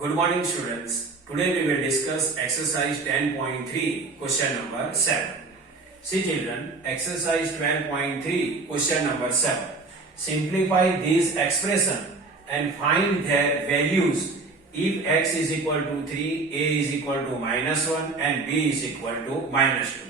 Good morning students. Today we will discuss exercise 10.3 question number 7. See children, exercise 12.3 question number 7. Simplify these expression and find their values if x is equal to 3, a is equal to -1 and b is equal to -2.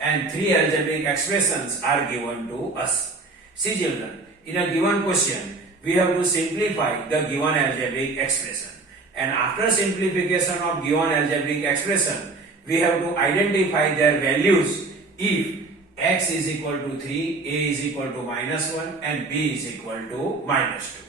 And three algebraic expressions are given to us. See children, in a given question, we have to simplify the given algebraic expression. And after simplification of given algebraic expression, we have to identify their values if x is equal to 3, a is equal to -1 and b is equal to -2.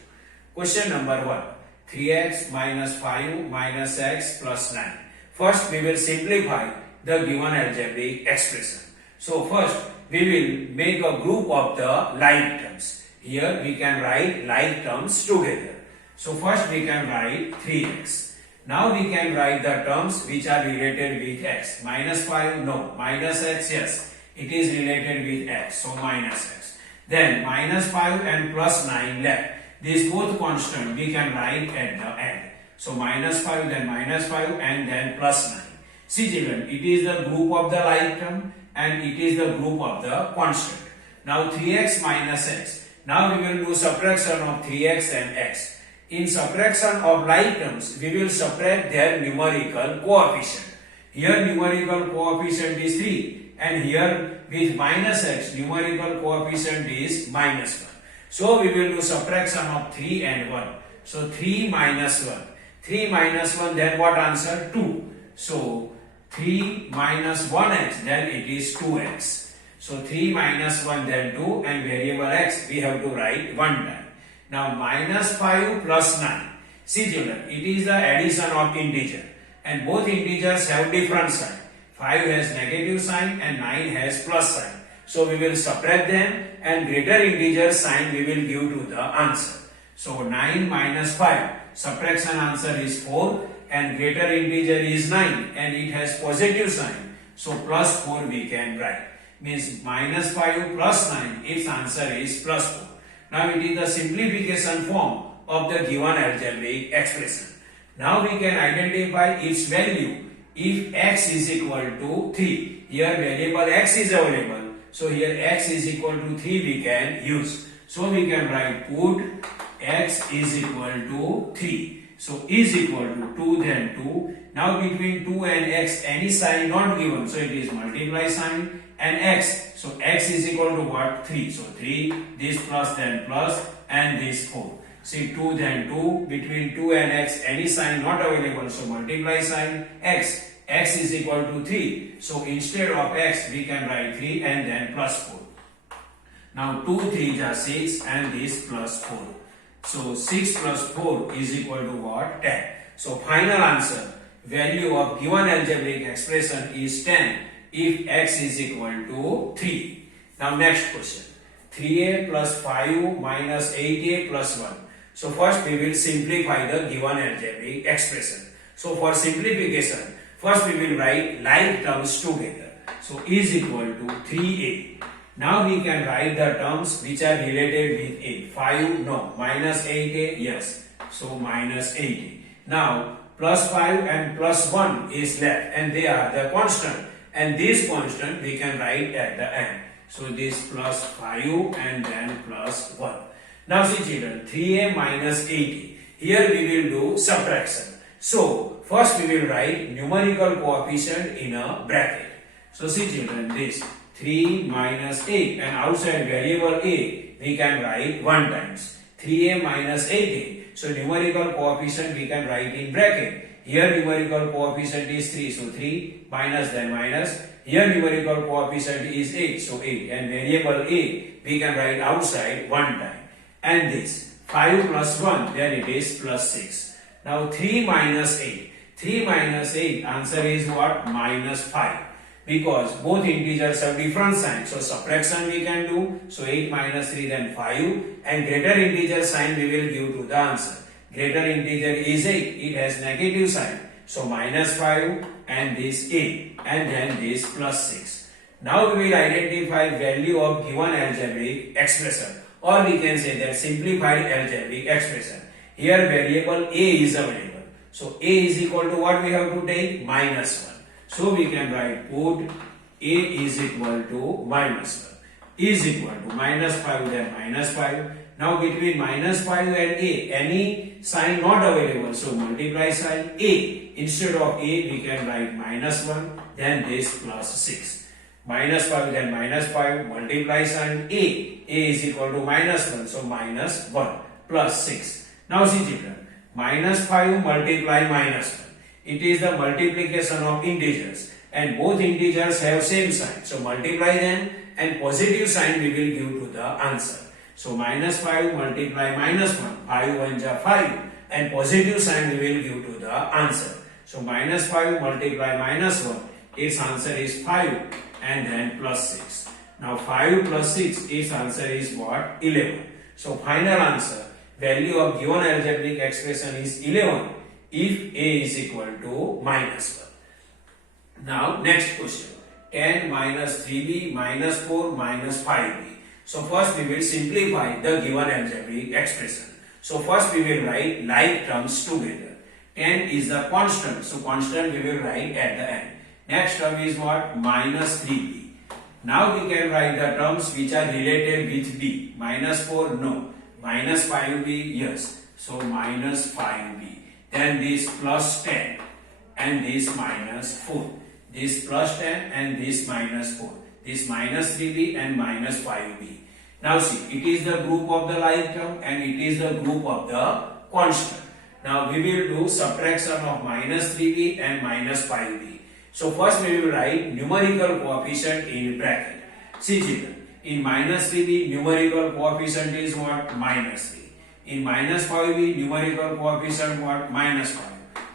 Question number 1. 3x minus 5 minus x plus 9. First we will simplify the given algebraic expression. So first we will make a group of the like terms. Here we can write like terms together. So first we can write 3x. Now we can write the terms which are related with x. Minus 5, no. Minus x, yes. It is related with x. So minus x. Then minus 5 and plus 9 left. These both constant we can write at the end. So minus 5, then minus 5 and then plus 9. See children, it is the group of the like term and it is the group of the constant. Now 3x minus x. Now we will do subtraction of 3x and x. In subtraction of like terms, we will subtract their numerical coefficient. Here numerical coefficient is 3 and here with minus x numerical coefficient is -1. So we will do subtraction of 3 and 1. So 3 minus 1. 3 minus 1, then what answer? 2. So 3 minus 1x, then it is 2x. So 3 minus 1, then 2, and variable x we have to write one time. Now minus 5 plus 9. See children, it is the addition of integer and both integers have different sign. 5 has negative sign and 9 has plus sign. So we will subtract them and greater integer sign we will give to the answer. So 9 minus 5, subtraction answer is 4 and greater integer is 9 and it has positive sign. So plus 4 we can write. Means minus 5 plus 9, its answer is plus 4. Now it is the simplification form of the given algebraic expression. Now we can identify its value if x is equal to 3. Here variable x is available. So here x is equal to 3 we can use. So we can write put x is equal to 3. So is equal to 2 then 2. Now between 2 and x any sign not given. So it is multiply sign and x. So x is equal to what? 3. So 3, this plus then plus and this 4. See 2 then 2. Between 2 and x any sign not available. So multiply sign x. X is equal to 3. So instead of x we can write 3 and then plus 4. Now 2 3 are 6 and this plus 4. So 6 plus 4 is equal to what? 10. So final answer, value of given algebraic expression is 10 if x is equal to 3. Now next question. 3a plus 5 minus 8a plus 1. So first we will simplify the given algebraic expression. So for simplification, first we will write like terms together. So is equal to 3a. Now we can write the terms which are related with a. 5, no. Minus 8a, yes. So minus 8a. Now plus 5 and plus 1 is left and they are the constant. And this constant we can write at the end. So this plus 5 and then plus 1. Now see children, 3a minus 8a. Here we will do subtraction. So first we will write numerical coefficient in a bracket. So see children, this 3 minus 8 and outside variable a we can write 1 times. 3a minus 8a. So numerical coefficient we can write in bracket. Here numerical coefficient is 3. So 3 minus then minus. Here numerical coefficient is 8. So 8 and variable a we can write outside 1 time. And this 5 plus 1 then it is plus 6. Now 3 minus 8. 3 minus 8 answer is what? Minus 5. Because both integers have different signs. So subtraction we can do. So 8 minus 3 then 5 and greater integer sign we will give to the answer. Greater integer is 8. It has negative sign. So minus 5 and this 8 and then this plus 6. Now we will identify value of given algebraic expression, or we can say that simplified algebraic expression. Here variable a is available. So A is equal to what we have to take? -1. So we can write put A is equal to -1 is equal to -5 then -5. Now between -5 and A, any sign not available, so multiply sign A. Instead of A, we can write -1, then this plus 6. -5 then -5, multiply sign A. A is equal to -1, so -1 plus 6. Now see children, -5 multiply -1. It is the multiplication of integers and both integers have same sign. So multiply them and positive sign we will give to the answer. So -5 multiply -1, 5 1 ja 5 and positive sign we will give to the answer. So -5 multiply -1, its answer is 5 and then plus 6. Now 5 plus 6, its answer is what? 11. So final answer, value of given algebraic expression is 11 if A is equal to -1. Now next question, 10 minus 3b minus 4 minus 5b. So first we will simplify the given algebraic expression. So first we will write like terms together. 10 is the constant, so constant we will write at the end. Next term is what? Minus 3b. Now we can write the terms which are related with b. Minus 4, no. Minus 5b, yes. So minus 5b. Then this plus 10 and this minus 4. This plus 10 and this minus 4. This minus 3b and minus 5b. Now see, it is the group of the like term and it is the group of the constant. Now we will do subtraction of minus 3b and minus 5b. So first we will write numerical coefficient in bracket. See children, in minus 3b numerical coefficient is what? Minus 3. In minus 5b numerical coefficient what? Minus 5.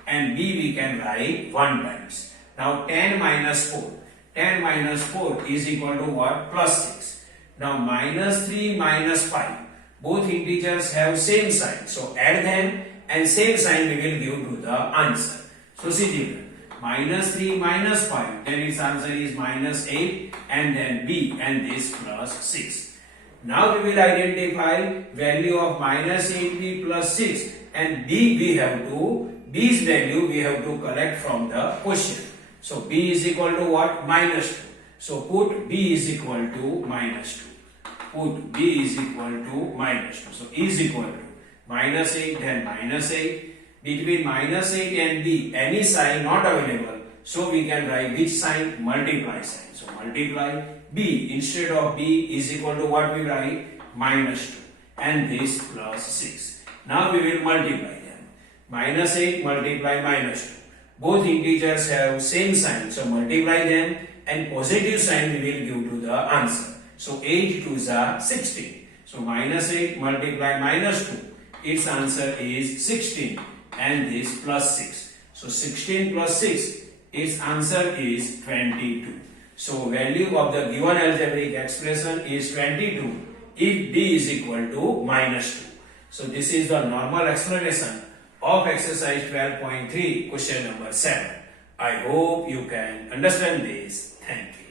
And b we can write 1 times. Now 10 minus 4. 10 minus 4 is equal to what? Plus 6. Now minus 3 minus 5. Both integers have same sign. So add them and same sign we will give to the answer. So see children, minus 3 minus 5, then its answer is minus 8 and then b and this plus 6. Now we will identify value of minus 8b plus 6 and b we have to, b's value we have to collect from the question. So b is equal to what? Minus 2. So put b is equal to minus 2. Put b is equal to minus 2. So is equal to minus 8 then minus 8. Between minus 8 and b, any sign not available. So we can write which sign? Multiply sign. So multiply b instead of b is equal to what we write? Minus 2 and this plus 6. Now we will multiply them. Minus 8 multiply minus 2. Both integers have same sign. So multiply them and positive sign we will give to the answer. So 8 2s are 16. So minus 8 multiply minus 2. Its answer is 16 and this plus 6. So 16 plus 6, its answer is 22. So value of the given algebraic expression is 22 if b is equal to minus 2. So this is the normal explanation of exercise 12.3 question number 7. I hope you can understand this. Thank you.